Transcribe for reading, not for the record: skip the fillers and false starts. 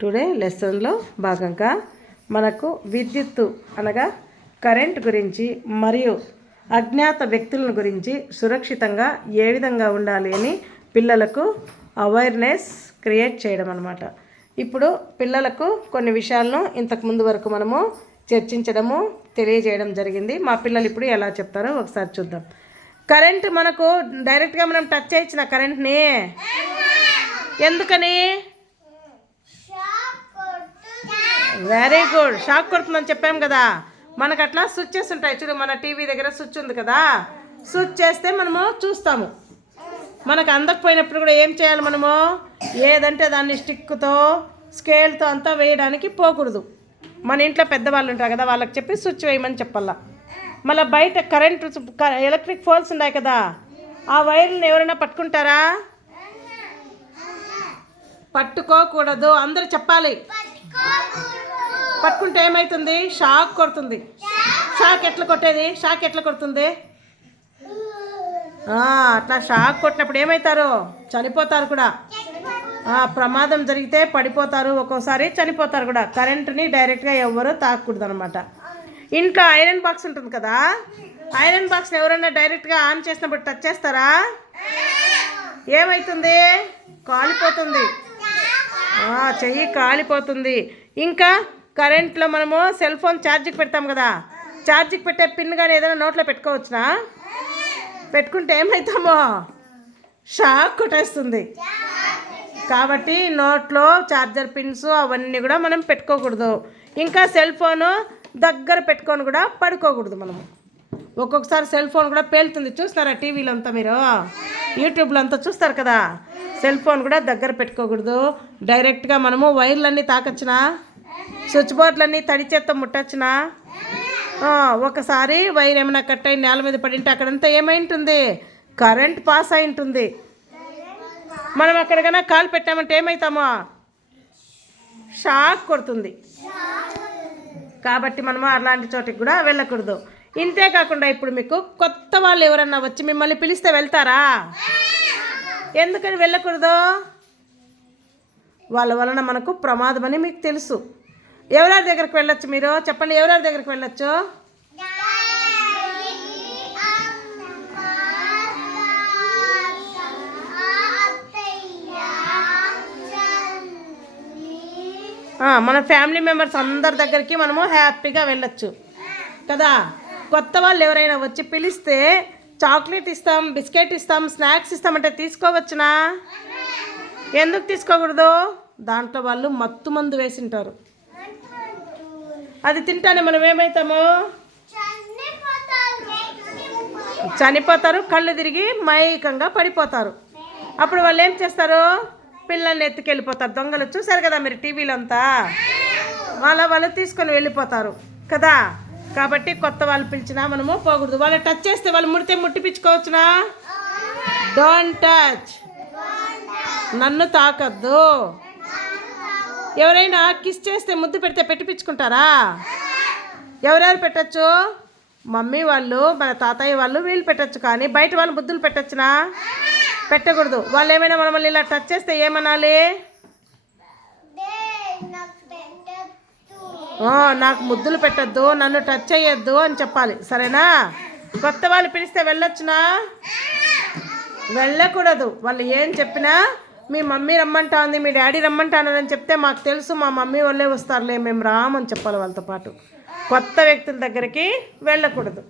Today లెసన్లో భాగంగా మనకు విద్యుత్తు అనగా కరెంట్ గురించి మరియు అజ్ఞాత వ్యక్తుల గురించి సురక్షితంగా ఏ విధంగా ఉండాలి అని పిల్లలకు అవేర్నెస్ క్రియేట్ చేయడం అన్నమాట. ఇప్పుడు పిల్లలకు కొన్ని విషయాలను ఇంతకు ముందు వరకు మనము చర్చించడము తెలియజేయడం జరిగింది. మా పిల్లలు ఇప్పుడు ఎలా చెప్తారో ఒకసారి చూద్దాం. కరెంట్ మనకు డైరెక్ట్గా మనం టచ్ చేయొచ్చిన కరెంట్ని ఎందుకని? వెరీ గుడ్, షాక్ కొడుతుందని చెప్పాం కదా. మనకు అట్లా స్విచ్చెస్ ఉంటాయి చూడు, మన టీవీ దగ్గర స్విచ్ ఉంది కదా, స్విచ్ చేస్తే మనము చూస్తాము. మనకు అందకపోయినప్పుడు కూడా ఏం చేయాలి, మనము ఏదంటే దాన్ని స్టిక్తో స్కేల్తో అంతా వేయడానికి పోకూడదు. మన ఇంట్లో పెద్దవాళ్ళు ఉంటారు కదా, వాళ్ళకి చెప్పి స్విచ్ వేయమని చెప్పాల. మళ్ళీ బయట కరెంట్ ఎలక్ట్రిక్ పోల్స్ ఉన్నాయి కదా, ఆ వైర్లను ఎవరైనా పట్టుకుంటారా? పట్టుకోకూడదు, అందరూ చెప్పాలి. పట్టుకుంటే ఏమవుతుంది? షాక్ కొడుతుంది. షాక్ ఎట్లా కొట్టేది? షాక్ ఎట్లా కొడుతుంది? అట్లా షాక్ కొట్టినప్పుడు ఏమవుతారు? చనిపోతారు కూడా. ప్రమాదం జరిగితే పడిపోతారు, ఒక్కోసారి చనిపోతారు కూడా. కరెంటుని డైరెక్ట్గా ఎవరు తాకూడదు అనమాట. ఇంట్లో ఐరన్ బాక్స్ ఉంటుంది కదా, ఐరన్ బాక్స్ని ఎవరైనా డైరెక్ట్గా ఆన్ చేసినప్పుడు టచ్ చేస్తారా? ఏమవుతుంది? కాలిపోతుంది, చెయ్యి కాలిపోతుంది. ఇంకా కరెంట్లో మనము సెల్ ఫోన్ ఛార్జింగ్ పెడతాం కదా, ఛార్జింగ్ పెట్టే పిన్ కానీ ఏదైనా నోట్లో పెట్టుకోవచ్చునా? పెట్టుకుంటే ఏమవుతామో? షాక్ కొట్టేస్తుంది. కాబట్టి నోట్లో ఛార్జర్ పిన్స్ అవన్నీ కూడా మనం పెట్టుకోకూడదు. ఇంకా సెల్ ఫోను దగ్గర పెట్టుకొని కూడా పడుకోకూడదు. మనము ఒక్కొక్కసారి సెల్ ఫోన్ కూడా పేలుతుంది, చూస్తారా టీవీలో అంతా, మీరు యూట్యూబ్లో అంతా చూస్తారు కదా. సెల్ ఫోన్ కూడా దగ్గర పెట్టుకోకూడదు. డైరెక్ట్గా మనము వైర్లన్నీ తాకొచ్చునా, స్విచ్ బోర్డులన్నీ తడి చేత్తో ముట్టచ్చునా. ఒకసారి వైర్ ఏమైనా కట్ అయి నేల మీద పడింటే అక్కడంతా ఏమైంటుంది? కరెంట్ పాస్ అయి ఉంటుంది. మనం అక్కడికైనా కాలు పెట్టామంటే ఏమవుతామో? షాక్ కొడుతుంది. కాబట్టి మనము అలాంటి చోటికి కూడా వెళ్ళకూడదు. ఇంతే కాకుండా ఇప్పుడు మీకు కొత్త వాళ్ళు ఎవరన్నా వచ్చి మిమ్మల్ని పిలిస్తే వెళ్తారా? ఎందుకని వెళ్ళకూడదు? వాళ్ళ వలన మనకు ప్రమాదం అని మీకు తెలుసు. ఎవరెవరి దగ్గరికి వెళ్ళొచ్చు? మీరు చెప్పండి, ఎవరెవరి దగ్గరికి వెళ్ళొచ్చు? మన ఫ్యామిలీ మెంబర్స్ అందరి దగ్గరికి మనము హ్యాపీగా వెళ్ళొచ్చు కదా. కొత్త వాళ్ళు ఎవరైనా వచ్చి పిలిస్తే చాక్లెట్ ఇస్తాం, బిస్కెట్ ఇస్తాం, స్నాక్స్ ఇస్తామంటే తీసుకోవచ్చునా? ఎందుకు తీసుకోకూడదు? దాంట్లో వాళ్ళు మత్తు మందు వేసింటారు. అది తింటానే మనం ఏమవుతాము? చనిపోతారు, కళ్ళు తిరిగి మైకంగా పడిపోతారు. అప్పుడు వాళ్ళు ఏం చేస్తారు? పిల్లల్ని ఎత్తుకెళ్ళిపోతారు. దొంగలు చూసారు కదా మీరు టీవీలో అంతా, వాళ్ళు తీసుకొని వెళ్ళిపోతారు కదా. కాబట్టి కొత్త వాళ్ళు పిలిచినా మనము పోకూడదు. వాళ్ళు టచ్ చేస్తే వాళ్ళు ముడితే ముట్టిపించుకోవచ్చునా? డోంట్ టచ్, నన్ను తాకద్దు. ఎవరైనా కిస్ చేస్తే ముద్దు పెడితే పెట్టిపించుకుంటారా? ఎవరెవరు పెట్టచ్చు? మమ్మీ వాళ్ళు, మన తాతయ్య వాళ్ళు, వీళ్ళు పెట్టచ్చు. కానీ బయట వాళ్ళు ముద్దులు పెట్టచ్చునా? పెట్టకూడదు. వాళ్ళు ఏమైనా మనల్ని ఇలా టచ్ చేస్తే ఏమనాలి? నాకు ముద్దులు పెట్టద్దు, నన్ను టచ్ చేయొద్దు అని చెప్పాలి, సరేనా? కొత్త వాళ్ళు పిలిస్తే వెళ్ళొచ్చునా? వెళ్ళకూడదు. వాళ్ళు ఏం చెప్పినా మీ మమ్మీ రమ్మంటా ఉంది, మీ డాడీ రమ్మంటానని చెప్తే మాకు తెలుసు, మా మమ్మీ వాళ్ళే వస్తారులే, మేము రామని చెప్పాలి వాళ్ళతో పాటు. కొత్త వ్యక్తుల దగ్గరికి వెళ్ళకూడదు.